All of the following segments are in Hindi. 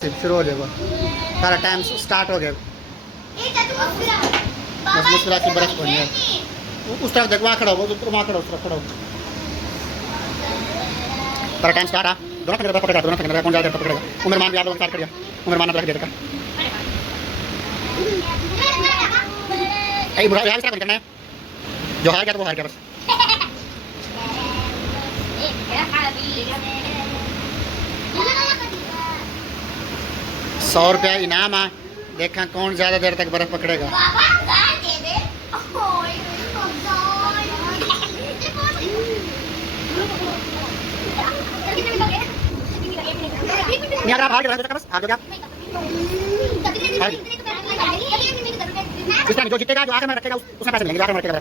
शुरू हो जाएगा सारा टाइम स्टार्ट हो गया। बस मुस्कुरा के बरस पड़ गया। उस तरफ देख, वहाँ खड़ा हो, वहाँ खड़ा हो, उस तरफ खड़ा हो। सारा टाइम स्टार्ट आ दोनों कंधे पकड़ेगा, दोनों कंधे कौन ज़्यादा पकड़ेगा। उमर मान भी आप लोग स्टार्ट करिए। उमर मान रख देगा। ऐ बुरा यार क्या करना है, जो हार गया तो वो हार गया बस। 100 रुपया इनाम है। देखा कौन ज्यादा देर तक बर्फ पकड़ेगा। नहीं अगर आप हार गए बस हार गए आप। जो जीतेगा, जो आखिर में रखेगा उसमें पैसे मिलेंगे, आखिर में रखेगा।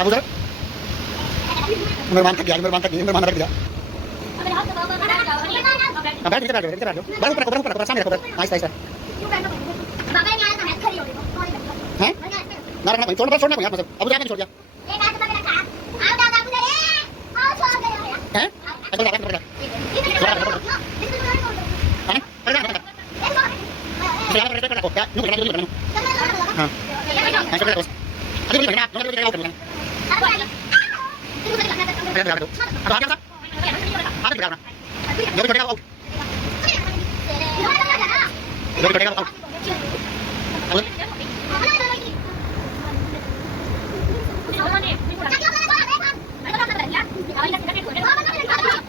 अब उधर उमर मान तक गया, उमर मान तक गया, उमर मान रख दिया। बैठ नीचे बैठ जाओ, बर्फ ऊपर सामने रखो, नाइस नाइस हैं ना रखना भाई, छोड़ना यार, मतलब अब जाके छोड़ दिया हैं। अच्छा लगा पकड़ हैं, पकड़ को क्या न्यू करना हां ऐसे करो। अभी भी करना, नंबर भी करना। अब आगे सा आगे करना, जो भी करेगा वो जो भी करेगा वो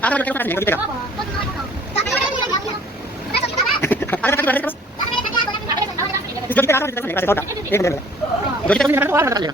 आगे करके नहीं करेगा। आगे करके जो भी करेगा नहीं करेगा, एक मिनट जो भी करेगा वो आगे करेगा।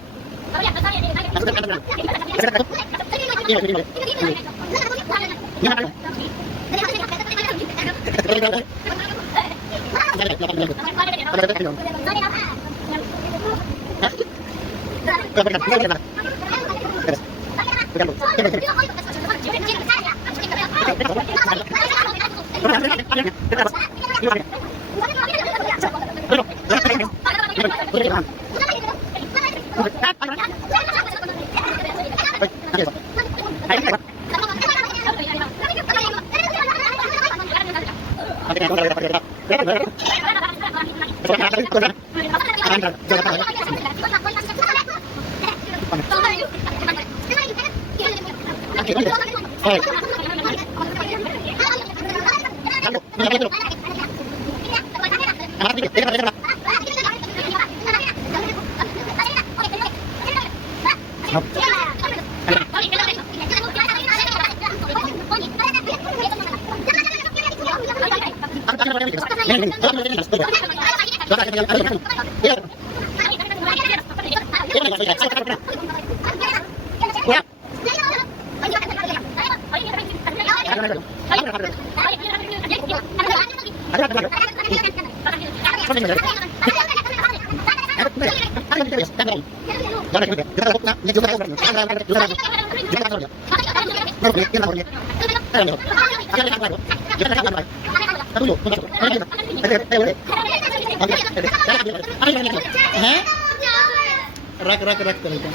रख रख करेगा।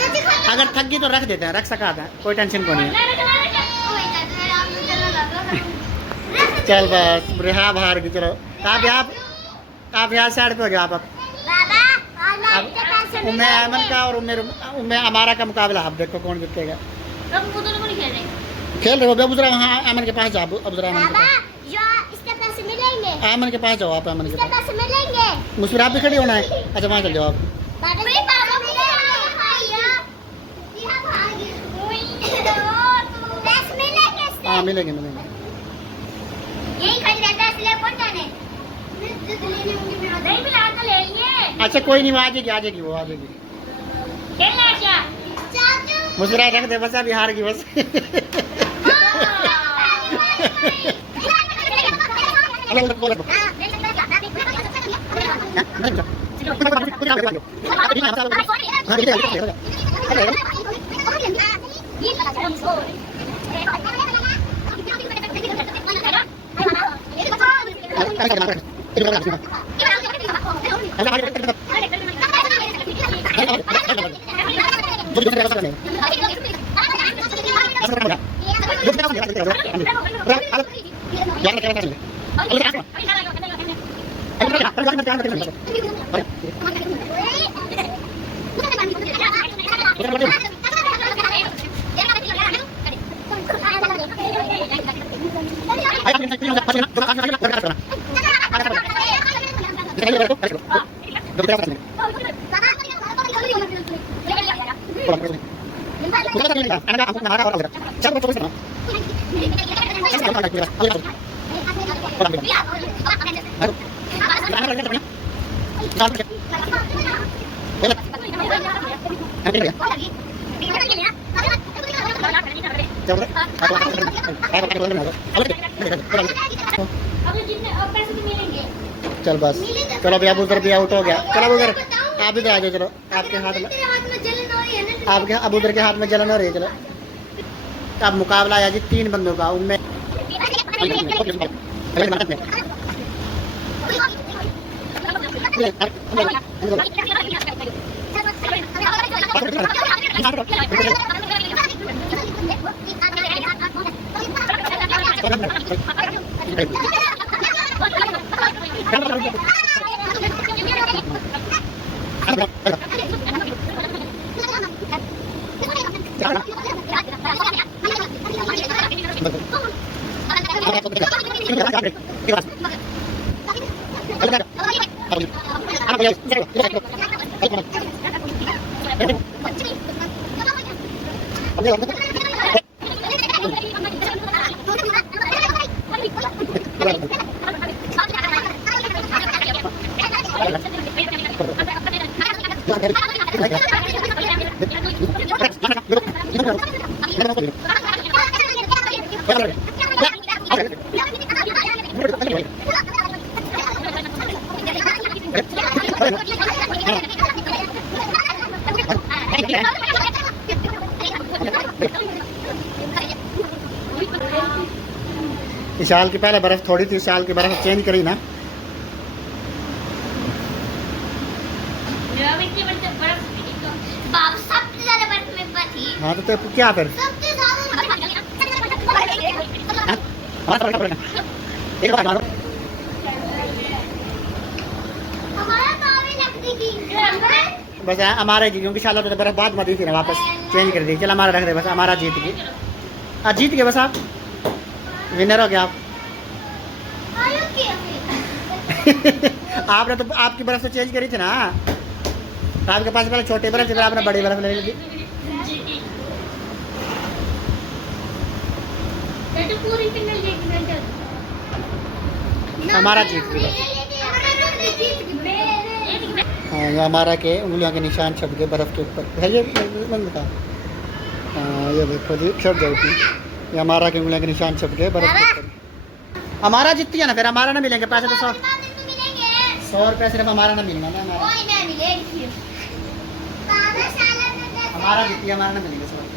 अगर थक गई तो रख देते हैं, रख सका था, कोई टेंशन को नहीं है। चल बस रिहा बाहर की, चलो आप यहाँ साइड पे हो जाओ। आप उम्मे अमन का और उम्मे हमारा का मुकाबला, आप देखो कौन जीतेगा। खेल रहे हो बेबुजरा, वहाँ अमन के पास जाओ। अबुजरा अमन के पास जाओ, आप अमन के पास। मुझसे आप भी खड़ी होना है। अच्छा वहाँ चल जाओ आप। हाँ मिलेंगे मिलेंगे। अच्छा कोई नहीं, वो आ जाएगी वो आ जाएगी। मुस्कुरा रख दे बस, अभी हार गई बस। चल बस, चलो अभी अब उधर भी आउट हो गया। चलो उधर आप इधर आ जाओ। चलो आपके हाथ में, आपके अब उधर के हाथ में जलन हो रही है। चलो अब मुकाबला आया जी 3 बंदों का, उनमें विशाल की पहले बर्फ थोड़ी थी, विशाल की बर्फ चेंज करी ना। सबसे ज्यादा बर्फ में थी। हाँ तो क्या फिर सबसे ज्यादा हमारा काफी लगती थी। बस हमारे की, क्योंकि शाला तो बर्फ बाद में दी थी ना, वापस चेंज कर दी। चल हमारा रख दे, बस हमारा जीत गई। जीत गए बस, आप विनर हो गया आप। आपने तो आपकी बर्फ से चेंज करी थी ना, तो आपके पास पहले छोटी बर्फ थी, फिर आपने बड़ी बर्फ ले ली थी। हमारा जीत गया। हाँ ये हमारा के उंगलियों के निशान छप गए बर्फ के ऊपर है। ये बंद था। हाँ ये देखो जी, छप गई थी। ये हमारा के उंगलियों के निशान छप गए बर्फ के ऊपर। हमारा जीतती है ना, फिर हमारा ना मिलेंगे पैसे। तो 100 रुपये सिर्फ हमारा ना मिलना ना, हमारा जीतती है, हमारा ना मिलेंगे 100।